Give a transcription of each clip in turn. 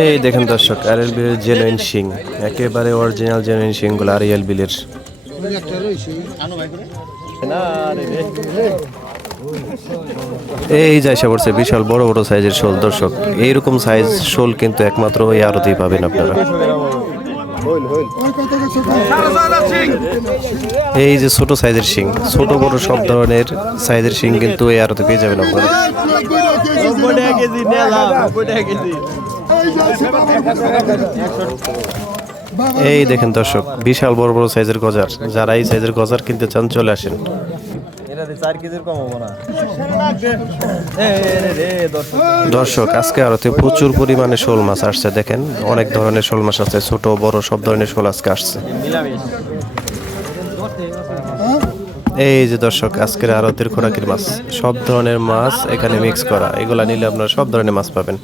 এই দেখেন দর্শক, আরএল বিলের জেনুইন শিং, একেবারে অরিজিনাল জেনুইন শিংগুলো আরএল বিলের। এই যাইসা পড়ছে বিশাল বড় বড় সাইজের শোল। দর্শক, এইরকম সাইজ শোল কিন্তু একমাত্র ওই আড়তেই পাবেন আপনারা। এই যে ছোট সাইজের শিং, ছোট বড় সব ধরনের সাইজের শিং কিন্তু এই আড়তে পেয়ে যাবেন আপনারা। এই দেখেন দর্শক, বিশাল বড় বড় সাইজের গজার। যারা এই সাইজের গজার কিনতে চান চলে আসেন। দর্শক, আজকে আরতে প্রচুর পরিমাণে শোল মাছ আসছে। দেখেন অনেক ধরনের শোল মাছ আছে, ছোট বড় সব ধরনের শোল আজকে আসছে। এই যে দর্শক, আজকের আরতের খোরাকির মাছ, সব ধরনের মাছ এখানে মিক্স করা। এগুলা নিলে আপনারা সব ধরনের মাছ পাবেন।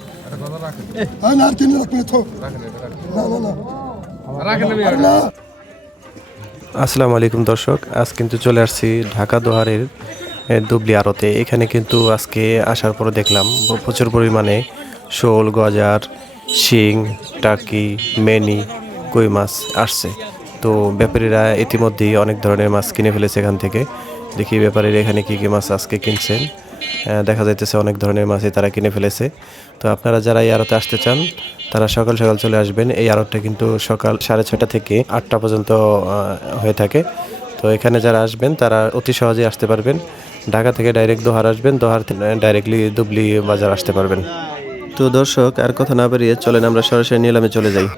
আসসালামু আলাইকুম দর্শক, আজ কিন্তু চলে আসছি ঢাকা দোহারের দুবলি আড়তে। এখানে কিন্তু আজকে আসার পরে দেখলাম প্রচুর পরিমাণে শোল, গজার, শিং, টাকি, মেনি, কই মাছ আসছে। তো ব্যাপারীরা ইতিমধ্যেই অনেক ধরনের মাছ কিনে ফেলেছে এখান থেকে। দেখি ব্যাপারীরা এখানে কী কী মাছ আজকে কিনছেন। দেখা যাইতেছে অনেক ধরনের মাছই তারা কিনে ফেলেছে। তো আপনারা যারা এই আড়তে আসতে চান তারা সকাল সকাল চলে আসবেন। এই আড়তটা কিন্তু সকাল 6:30 থেকে 8টা পর্যন্ত হয়ে থাকে। তো এখানে যারা আসবেন তারা অতি সহজেই আসতে পারবেন। ঢাকা থেকে ডাইরেক্ট দোহার আসবেন, দোহার ডাইরেক্টলি দুবলি বাজার আসতে পারবেন। তো দর্শক, আর কথা না বেরিয়ে চলেন আমরা সরাসরি নিলামে চলে যাই।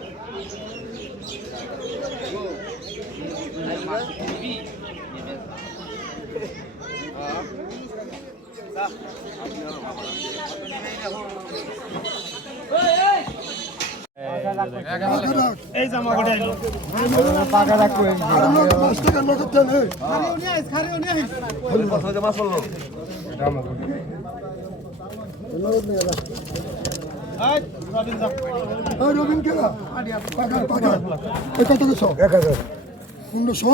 রবিন কেনা কত কিছু 1500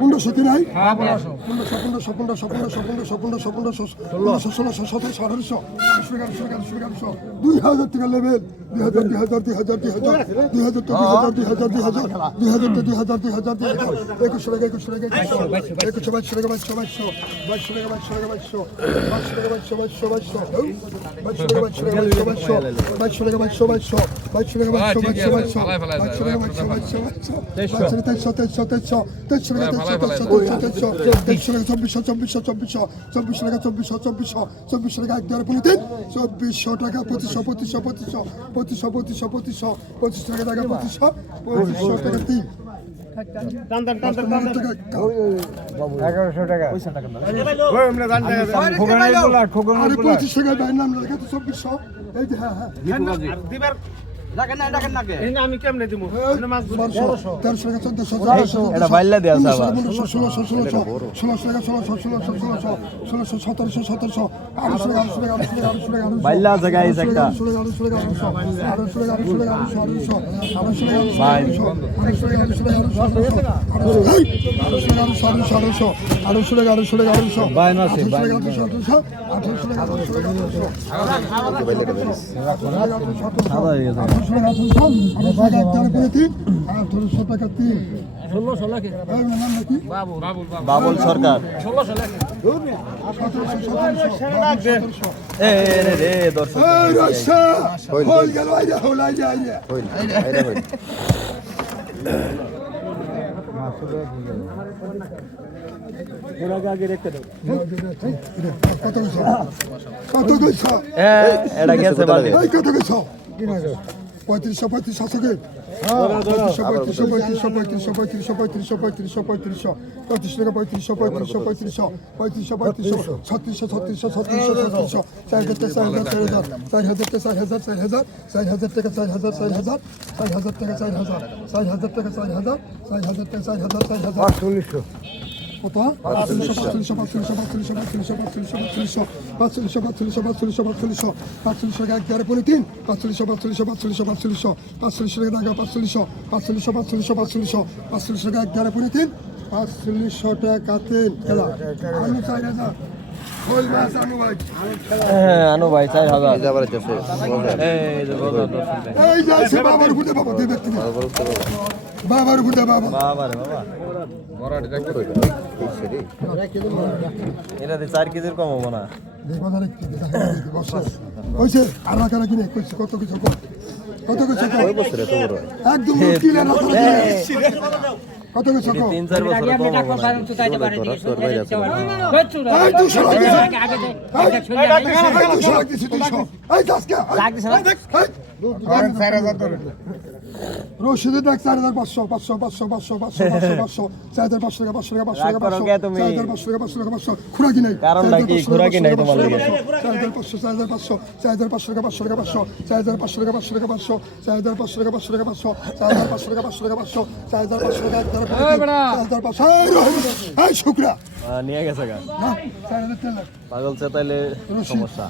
1500 কি নাই 1500 2000 টাকা লেভেল 2000 আমি কেমনে দিব মাছ 1300 টাকা 1400 এটা বাইলা দেয়া আছে আবার 1600 বাইলা আছে গাইস একটা ভাই না আছে বাবুল সরকার 4500 টাকা 3 খেলা 4000 শোল মাছ আনু ভাই আনো ভাই 4000 এই যাবার আছে এই যে বাজার দর্শক দেখেন এই যাচ্ছে বাবার গুদে বাবা দুই ব্যক্তি বাবার গুদে বাবা বাবা রে বাবা এটা 4 কেজির কম হবে না দেখো না কি বসে কইছে আর কারা কিনে কইছে কত কিছু কর কত কিছু কর একদম কিলে না কত কিছু কর 3-4 বছর কম হবে না এই 200 লাগছে 200 এই দাসকে রশিদে দেখ 4500 500 500 500 500 4500 টাকা 500 টাকা 500 টাকা 500 টাকা 500 টাকা 500 খুরাকি নাই কারণটা কি খুরাকি নাই তোমার লাগে 4500 4500 টাকা 500 টাকা 500 4500 টাকা 500 টাকা 500 4500 টাকা 500 টাকা 500 4500 টাকা 500 টাকা 500 4500 টাকা 4500 এই শুকরা নিয়ে গেছে গা না 4000 টাকা পাগল চেতাইলে সমস্যা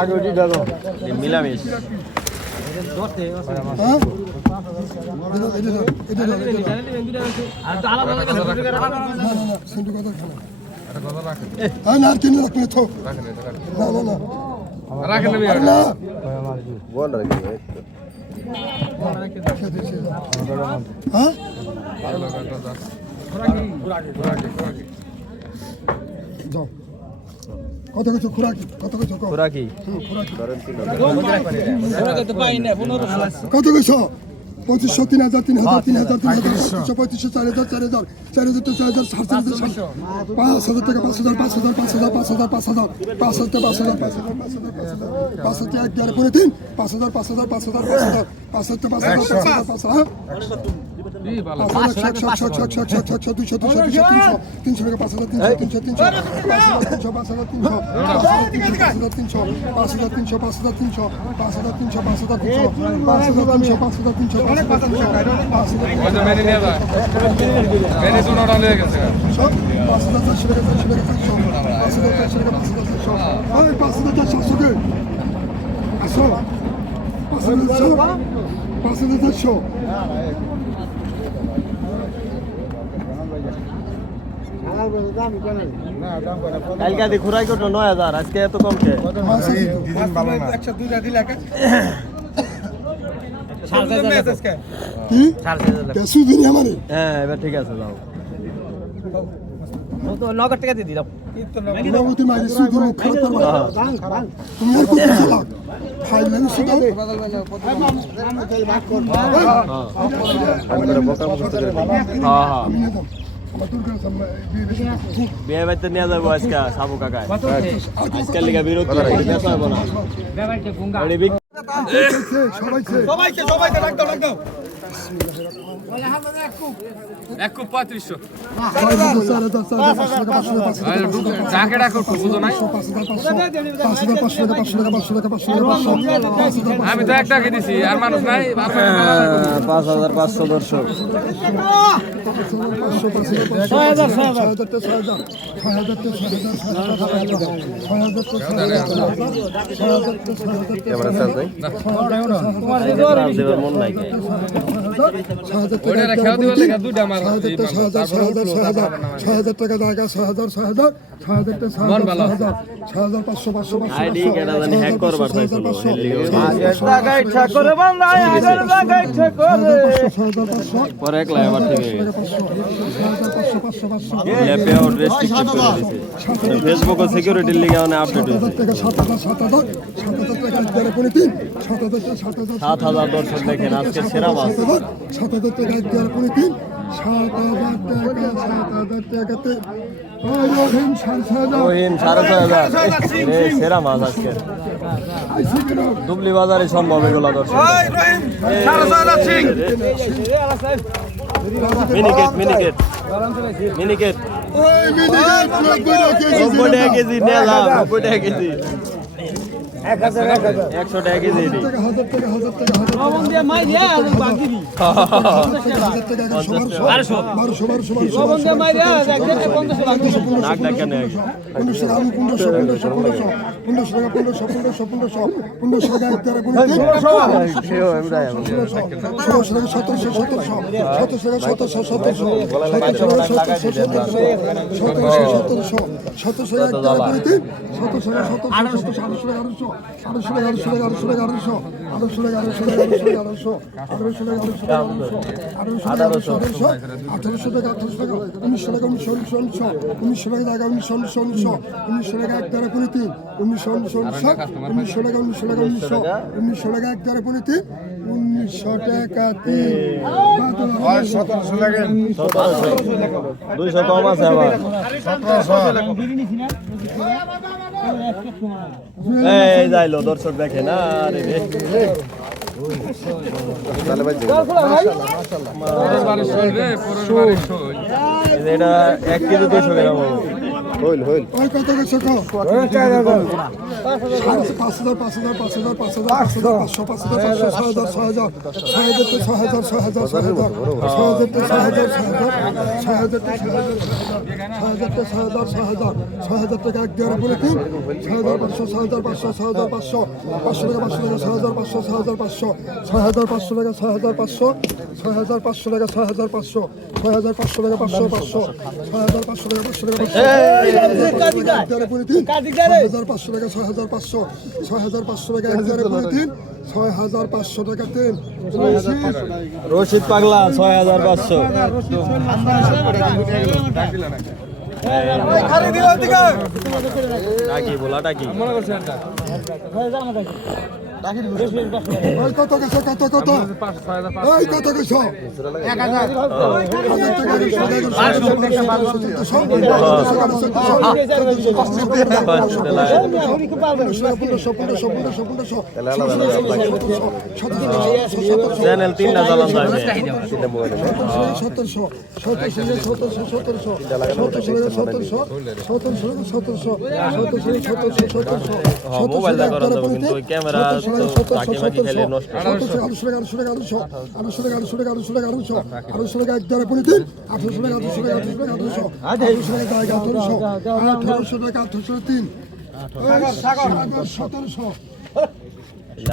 আগে ওটি দাও মিলামিশ হ্যাঁ এটা সেন্টু কথা খানা না কিনে রাখলে তো না না না রাখেন না বল রে হ্যাঁ যাও কত কিছু খুরাকি কত কিছু খুরাকি কত কিছু 2500 3000 3000 3000 3500 4000 4000 4000 to 4000 5000 টাকা 5000 5000 5000 5000 5000 5000 5000 এক গেলে পরে 3 5000 5000 5000 5000 5000 কালকে দি খুরাই কত 9000 আজকে এত কম কে হ্যাঁ এবার ঠিক আছে যাও তো 9 টাকা দিয়ে দিলাম বিয়ে বাড়িতে নিয়ে যাবো আজকে সাবু কাকায় আজকাল লিগা বিরতি বেচা হবে না সবাইকে সবাইকে ডাক দাও এক কুপ 3500 আমি তো একটা দিছি আর মানুষ নাই 5500 দর্শক মন নাই টাকা জায়গা ফেসবুক সিকিউরিটির লিগে আপডেট হয়েছে 7000 দর্শক দেখেন আজকে সেরা মাছ 7000 টাকা দেওয়ার পরে 7000 টাকাতে রহিম 6500 সেরা মাছ আজকে দুবলি বাজারে সম্ভব এগুলো দর্শক মিনিকেট 90 টাকা কেজি নিয়ে যাও 90 টাকা কেজি 100 টাকা কেজি এটি। টাকা 1000 টাকা 1000 টাকা 1000 টাকা দিয়ে মাই দিয়া আমি বাদ দিবি 1000 টাকা 1200 1200 মাই দিয়া দেখে 50 বাদ দিবি নাক ডাক কেন? 1500 টাকা 1500 টাকা 1500 টাকা এক টাকা 200 কম আছে আবার। এই যাইলো দর্শক দেখে না আরে রে। এই যে এটা 1 কেজি 200 গ্রাম হবে। হইল হইল ওই কত গেছে কো 5000 5000 5000 5000 500 500 6000 6000 6000 টাকা এক দেড় বলে 6500 6500 6500 6500 6500 টাকা 6500 6500 টাকা 6500 6500 টাকা 500 500 6500 টাকা 500 টাকা 6500 টাকা 6500 6500 টাকা এক দেড় বলে 6500 টাকা তেল রশিদ পাগলা 6500। ডাকি বলা ডাকি। ওই কত গেছে কত কত ওই কত গেছে 1000 চ্যানেল 3টা চালান যাবে। 1700 মোবাইলটা করা যাবে কিন্তু ওই ক্যামেরা তাকে বাকি খেলে নষ্ট। 1700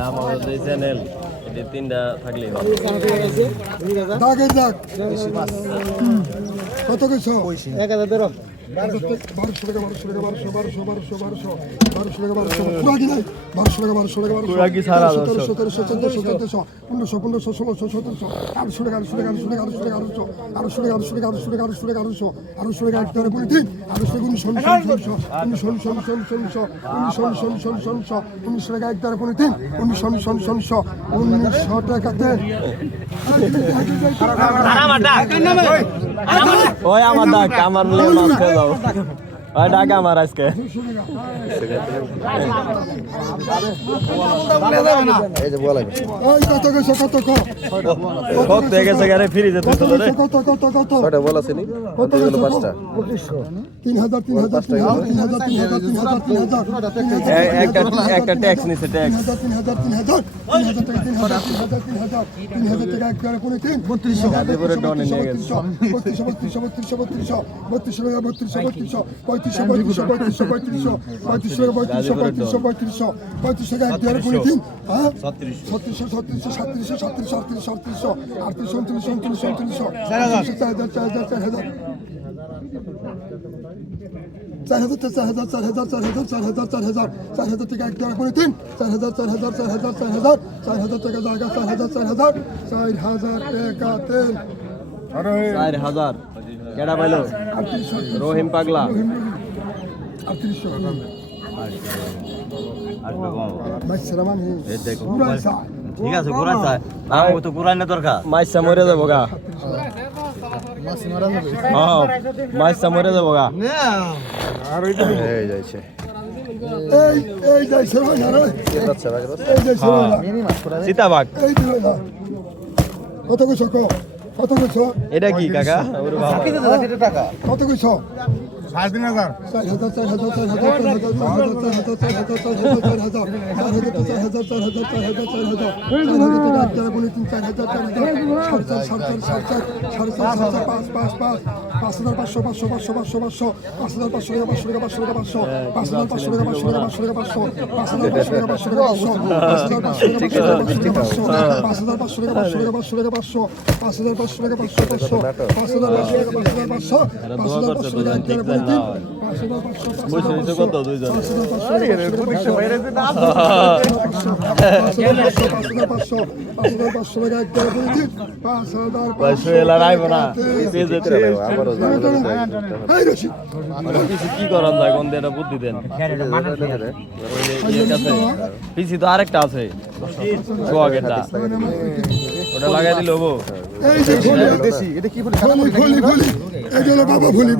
আমাদের এই চ্যানেল এই 3টা থাকলেই হবে। দাগের দাগ কত কইছো 1000 ধরো 1200 টাকা 1200 পুরাকি ছাড়া 1900 টাকাতে ওই আমার ডাক আমার লেগে মাছ খেয়ে যাও। ওই ডাক আমার আজকে এই যে বলাই ওই কত গেছে কত কত হয়ে গেছে গারে ফ্রি যেতে তো রে। কত কত কত ছয়টা বল আছে নি কত এগুলো পাঁচটা 3000 একটা ট্যাক্স নিছে ট্যাক্স। 3000 টাকা এক করে কোনে 3200 গাজীপুরের ডনে নিয়ে গেছে। 4000 কেডা পাইলো রহিম পাগলা। ঠিক আছে কোরআন চাই আমি তো কোরআন দরকার মাইসা মরে যাবো গা। হ্যাঁ মাইসা মরে যাবো গা। এই যাইছে এই যাইছে ভাই আরে আচ্ছা ভাই এই যাইছে সীতাবাগ এই দিল না কত কইছো কত কইছো এটা কি কাকা? ওরে বাবা কত কইছো কি করার যায় কোন দিয়ে বুদ্ধি দেন পিসি তো আরেকটা আছে সোয়াগেরটা ওটা লাগাই দিলে হবো এই যে ভুলি ভুলি এই যে বাবা ভুলি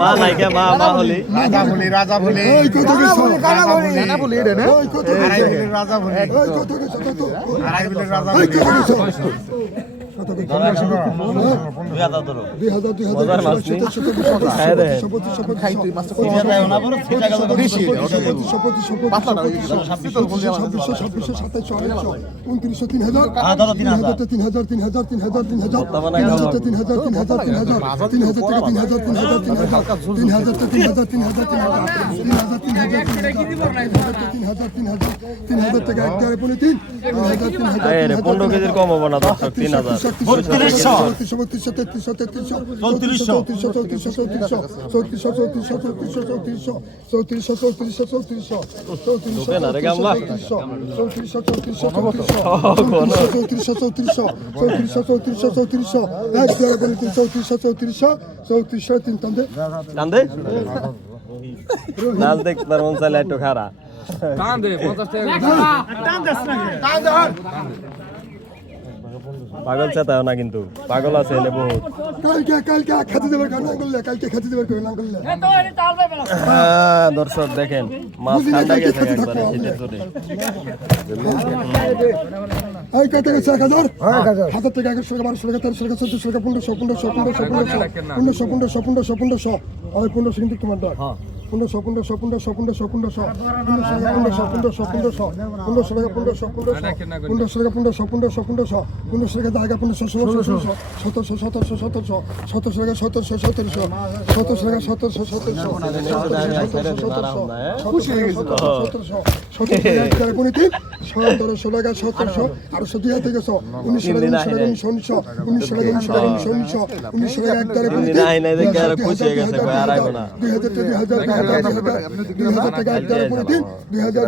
মা নাই কে মা হলি এই কত গেছো এই কত গেছো কম হবো না দর্শক 3000 দেখবার মন চাইলে একটু খারা টান দে 50 টাকা পাগল চেতাও না কিন্তু পাগল আছে এলে বহুত কালকে খাতে দেবার না করলে কালকে খাতে দেবার না করলে দর্শক দেখেন মাছ ঠান্ডা গেছে একবারে শীতের জোরে এই কত গেছে 1000 হাজার থেকে 1100 টাকা 1200 টাকা 1300 টাকা 1400 টাকা 1500 ওই 1500 কিন্তু তোমার দাও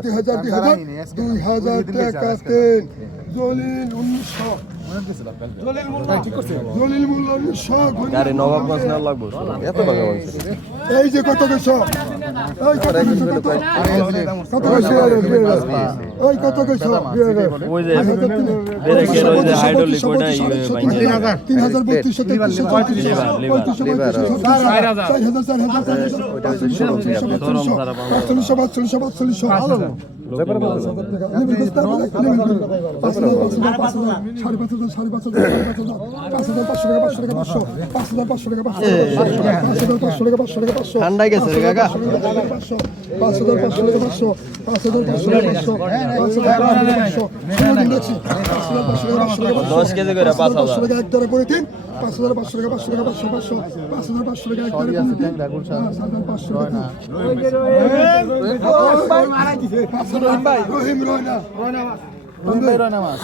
2000 টাকা 2000 টাকা 3 দলিল 1900 দলিল মূল্য 1900 গাড়ি নবাবগঞ্জ না লাগবো এত টাকা বলছে এই যে কত গেছো এই কত গেছো কত গেছো এই কত গেছো ওই যে ব্রেকের ওই যে হাইড্রোলিক ওটা 500 ঠান্ডা গেছে রে কাকা 10 কেজি করে 5000 টাকা একবারে করে দিন 5500 টাকা 500 টাকা 500 5500 টাকা একবারে করে দিন 5500 টাকা রহিম রয়না মাছ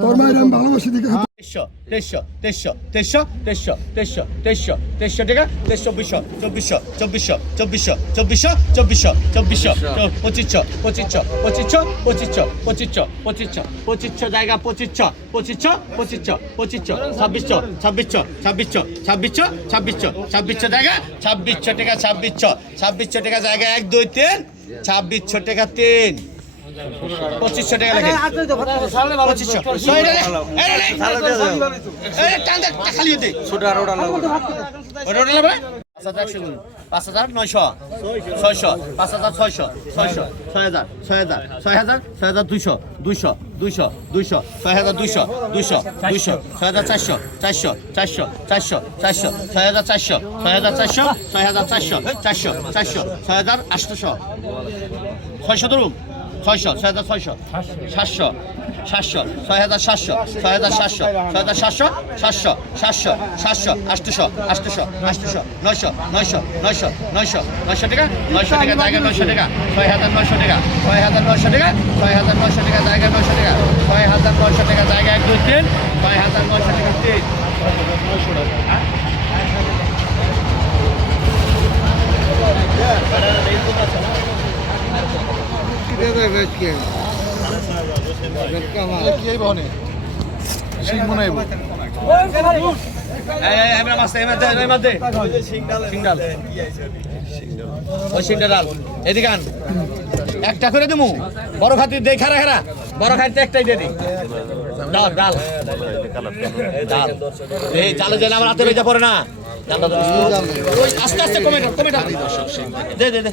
তোর মায়ের আমি ভালোবাসি দিকে 2300 টাকা 2500 জায়গা 2500 2600 জায়গা 2600 টাকা জায়গা 1 2 3 2600 টাকা 3 2500 টাকা লাগে 2500 খালি 5,900 600 5,600 600 6,000 6,000 6,000 6,200 200 200 200 6,200 200 200 6,400 400 400 400 400 6,400 6,400 6,400 400 400 6,800 600 ধরুন 600 6,600 700 700 6,700 6,700 6,700 700 700 700 800 800 800 900 900 900 900 900 টাকা 900 টাকা জায়গা 900 টাকা 6,900 টাকা 6,900 টাকা 6,900 টাকা জায়গা 900 টাকা 6,900 টাকা জায়গা 1 2 3 6,900 টাকা 3 একটা করে দেবো বড় খাতির দেই খারা খারা বড় খাইতে একটাই দিয়ে দিই ডাল ডাল ডাল এই চালে যেন আমার হাতে বেজা পড়ে না আস্তে আস্তে কমে দে দে দে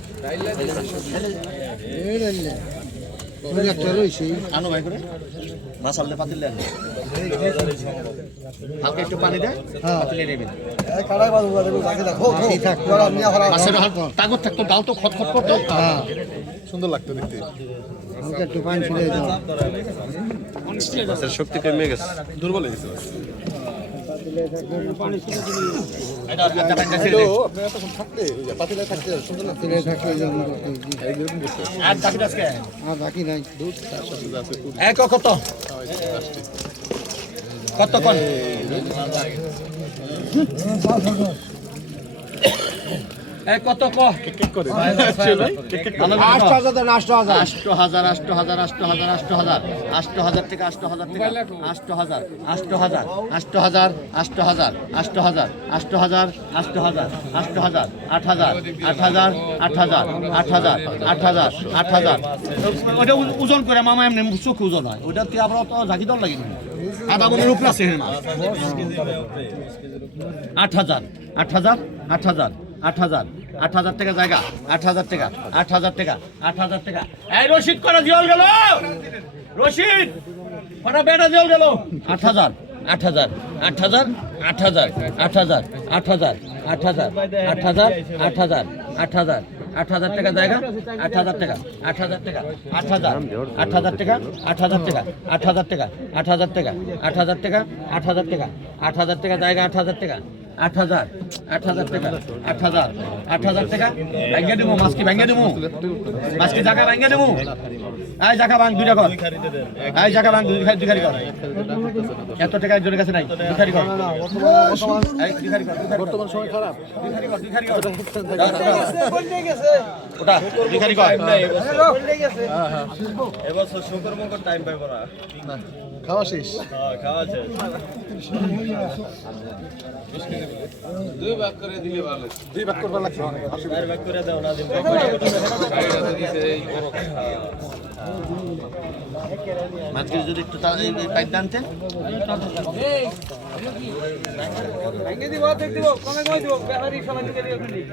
আনো ভাই করে মাসাল পাতিল দেন হালকা একটু পানি দেয় পাতিলে নেবেন তাগত থাকতো ডাল তো খটখট করতো সুন্দর লাগতো দেখতে শক্তি কমে গেছে, দুর্বল হয়ে গেছে কত কত কোন কত ক 8,000 টাকা 8,000 টাকা 8,000 8,000 8,000 8,000 8,000 8,000 8,000 8,000 8,000 8,000 8,000 8,000 ওটা ওজন করে মামা এমনি চোখ ওজন হয় ওটা কি আবার তো ঝাঁকি দল লাগে আধা মনের উপরে আছে 8,000 8,000 8,000 8,000 8,000 টাকা জায়গা 8,000 টাকা 8,000 টাকা 8,000 টাকা এই রশিদ করে জল গেল রশিদ ফটা বেটা জল গেল 8,000 8,000 8,000 8,000 8,000 8,000 8,000 8,000 8,000 8,000 8,000 টাকা জায়গা 8,000 টাকা 8,000 টাকা 8,000 8,000 টাকা 8,000 টাকা 8,000 টাকা 8,000 টাকা 8,000 টাকা 8,000 টাকা 8,000 টাকা জায়গা 8,000 টাকা 8,000 8,000 টাকা 8,000 8,000 টাকা ভাঙ্গা দেবো মাছকি ভাঙ্গা দেবো মাছকি জায়গা ভাঙ্গা দেবো এই জায়গা ভাঙ দুইটা কর এই জায়গা ভাঙ দুই খারি কর এত টাকা জোরের কাছে নাই দুই খারি কর এই দুই খারি কর বর্তমান সময় খারাপ দুই খারি কর ওটা দুই খারি কর এবছর শুকর মঙ্গল টাইম পাইব না খাওয়া শেষ খাওয়া শেষ দুই ভাগ করে দিলে ভালো দুই ভাগ করবার লাগছে চার ভাগ করে দাও না দিন মাছকে যদি একটু পাইপ টানতেন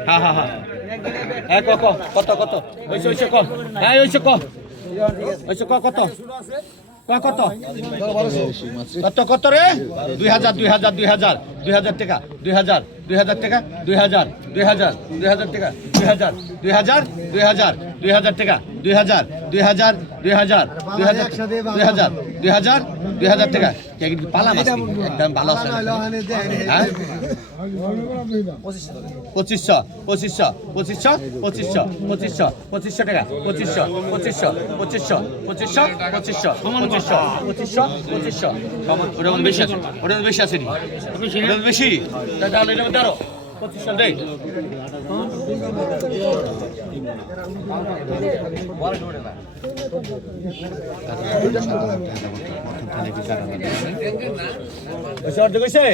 হ্যাঁ হ্যাঁ হ্যাঁ কত কত ওইসে ওইসে ক হ্যাঁ ওইসে ক ওইসে ক কত কত কত কত রে 2,000 2,000 2,000 2,000 টাকা 2,000 2,000 টাকা 2,000 2,000 2,000 টাকা 2,000 2,000 2,000 2,000 টাকা 2,000 2,000 2,000 2,000 2,000 2,000 টাকা কে কিন্তু পালা মাছ একদম ভালো আছে হ্যাঁ 2,500 2,500 2,500 2,500 2,500 2,500 টাকা 2,500 2,500 2,500 2,500 2,500 2,500 2,500 ওটা বেশি আছে ওটা বেশি আছে নি ওটা বেশি তাহলে এটা দাঁড়ো 2,500 দেই অর্ধেক হয়েছে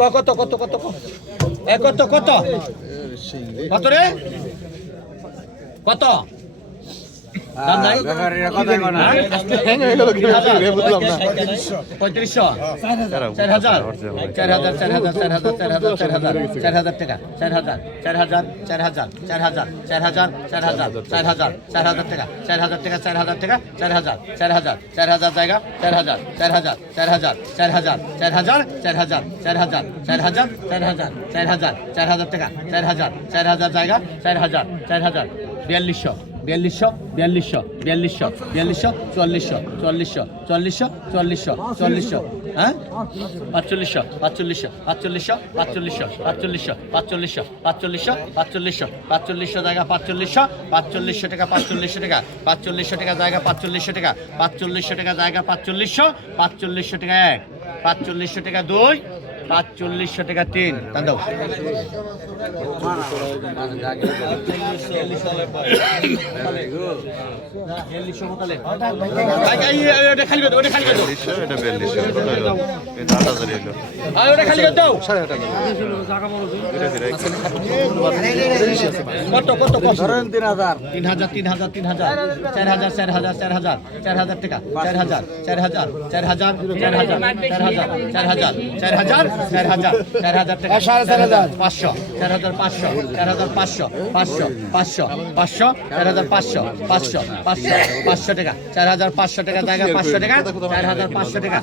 কত কত কত কত কত কত রে কত দাম নাই আজকে হ্যাং হয়ে গেল কি বুঝলাম না 3500 4000 টাকা 4000 টাকা 4000 জায়গা 4000 টাকা 4000 জায়গা 4000 4200 হ্যাঁ 4500 জায়গা 4500 টাকা 4500 টাকা জায়গা 4500 টাকা 4500 টাকা জায়গা 4500 টাকা 1 4500 টাকা 2 4500 টাকা 3 তা দাও কত 3000 টাকা 500 টাকা 4500 টাকা জায়গা 500 টাকা 4500 টাকা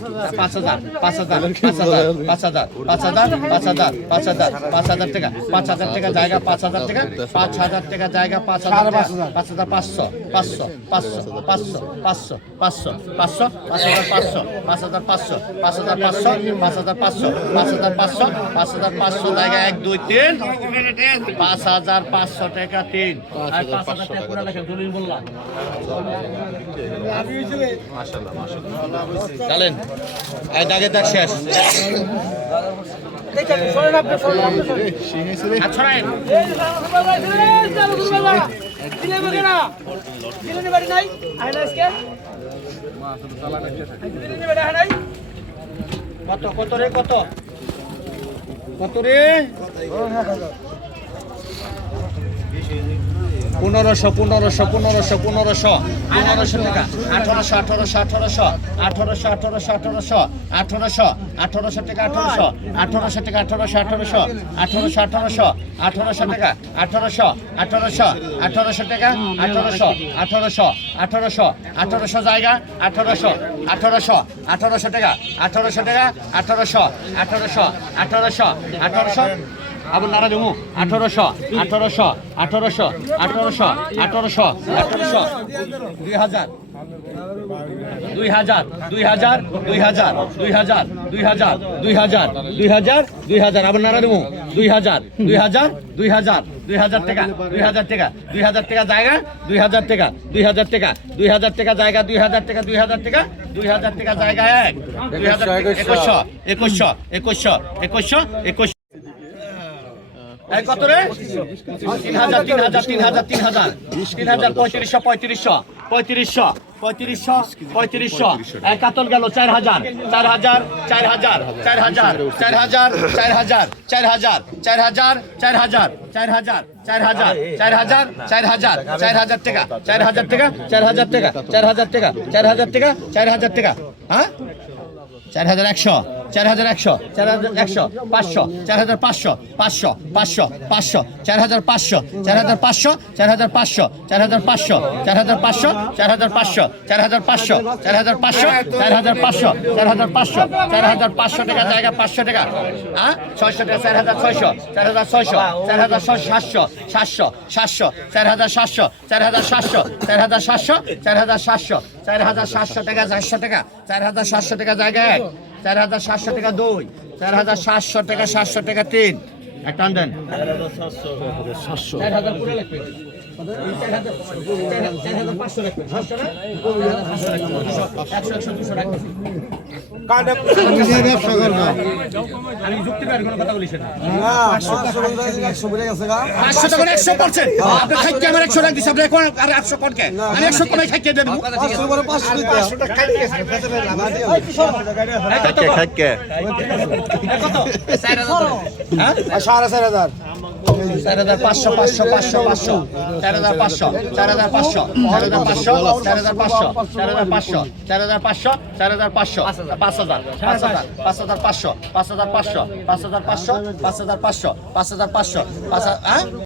5000 টাকা 5000 টাকা জায়গা 5000 টাকা 5000 টাকা জায়গা 5500 জায়গা 1 2 3 5500 টাকা 3 আর 5000 টাকা পুরো লেখা দলিল বললাম চলেন এই দাগে দাগ শেষ আচ্ছা কত রে কত রে 1500 টাকা 1800 টাকা 1800 টাকা 1800 জায়গা 1800 টাকা 1800 আবার নারা দেবো 1800 2000 আবার নারা দেবো 2000 টাকা 2000 টাকা জায়গা 2000 টাকা জায়গা 2000 টাকা জায়গা 1 2100 কত রে 3000 3500 এক কাতল গেল 4000 টাকা হ্যাঁ 4100 500 4500 টাকা জায়গা 500 টাকা হ্যাঁ 600 টাকা 4600 টাকা 400 টাকা 4700 টাকা জায়গা 4700 টাকা 2 4700 টাকা 700 টাকা 3 একটা দেন 4000 পুরো লাগবে 4500 লাগবে 600 না 100 রাখবে আমি যুক্তি করে কোনো কথা বলিস না 500 বলে গেছে 500 টাকা 100 পড়ছেন আপনি খাইকে আমার 100 রাখ দিছ আপনি কোন আর 800 কোন কে আমি 100 কোন খাইকে দেব 500 বলে 500 দিতে 500 টাকা খাইকে কত 4000 হ্যাঁ 4500 4,500 500 500 500 4,500 4,500 4,500 4,500 4,500 4,500 4,500 5,000 5,500 5,500 5,500 5,500 5,500 5,500 5,500 5,000